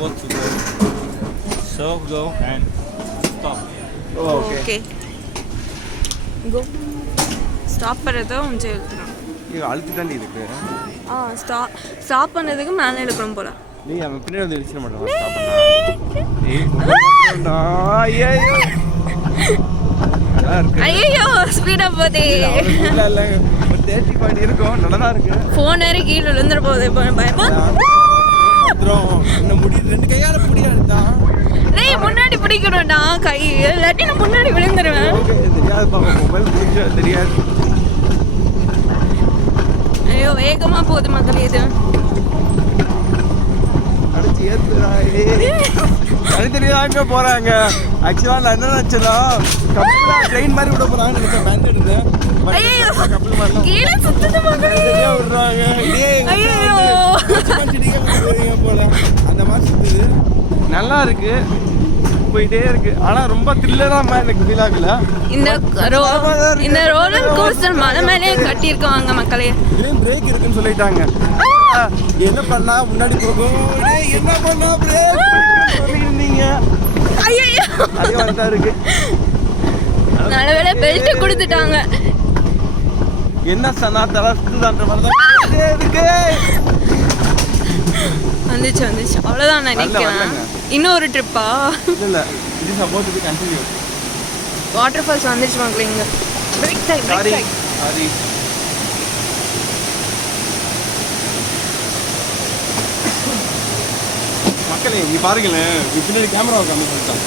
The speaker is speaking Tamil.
work to go. So go and stop. Oh, okay. Go. Stop பண்ணதோ உஞ்சே எழுதுறோம். இது அழுத்தி தாண்டி இருக்கு. ஸ்டாப் பண்ணதுக்கு மேலே எடுக்கணும் போல. நீ அவன் பின்னாடி வந்து இடிச்சிட மாட்டான். ஸ்டாப் பண்ணா. ஐயோ. ஐயோ ஸ்பீடா போதே. இல்ல 30 பாயிண்ட் இருக்கும். நல்லா இருக்கு. ஃபோன் வேற கீழ விழுந்துற போதே பயமா. என்ன முடி ரெண்டு கையால புடியாடா. டேய் முன்னாடி பிடிக்கணும்டா கை. இல்லாட்டி நான் முன்னாடி விழுந்துருவேன். ஓகே தெரியாது பாப்பா மொபைல் பிடிச்சா தெரியாது. ஐயோ வேகமா போகுது மக்களே இது. அடிச்சு ஏத்துறா. தெரியாங்க போறாங்க. ஆக்சுவலா நான் என்ன நினைச்சேன்னா கப்பலா ட்ரெயின் மாதிரி விட போறாங்கன்னு நினைச்சேன். பேண்ட் எடுத்தேன். ஐயோ கப்பல் மாதிரி கீழ சுத்துது மக்களே. சரியா விடுறாங்க. ஐயோ போல அந்த மாதிரி சுத்துது. நல்லா இருக்கு. போயிட்டே இருக்கு. ஆனா ரொம்ப த்ரில்லரா எனக்கு ஃபீல் ஆகல. இந்த ரோலர் கோஸ்டர் மலை மேலே கட்டி இருக்காங்க மக்களே. இதுலயும் பிரேக் இருக்குன்னு சொல்லிட்டாங்க. என்ன பண்ணா முன்னாடி போகும். என்ன பண்ணா பிரேக் சொல்லிருந்தீங்க. ஐயோ அதே மாதிரி தான் இருக்கு. நல்லவேளை பெல்ட் கொடுத்துட்டாங்க. என்ன சனா தரஸ்துதான்ற மாதிரி தான் இருக்கு. வந்துச்சு அவ்வளோதான் நினைக்கிறேன். இன்னொரு ட்ரிப்பா இல்ல இது suppose to continue. Waterfalls வந்துச்சு மக்களே. இங்க பிரேக் சைட் சாரி மக்களே நீ பாருங்களேன் பின்னாடி கேமரா காமிச்சு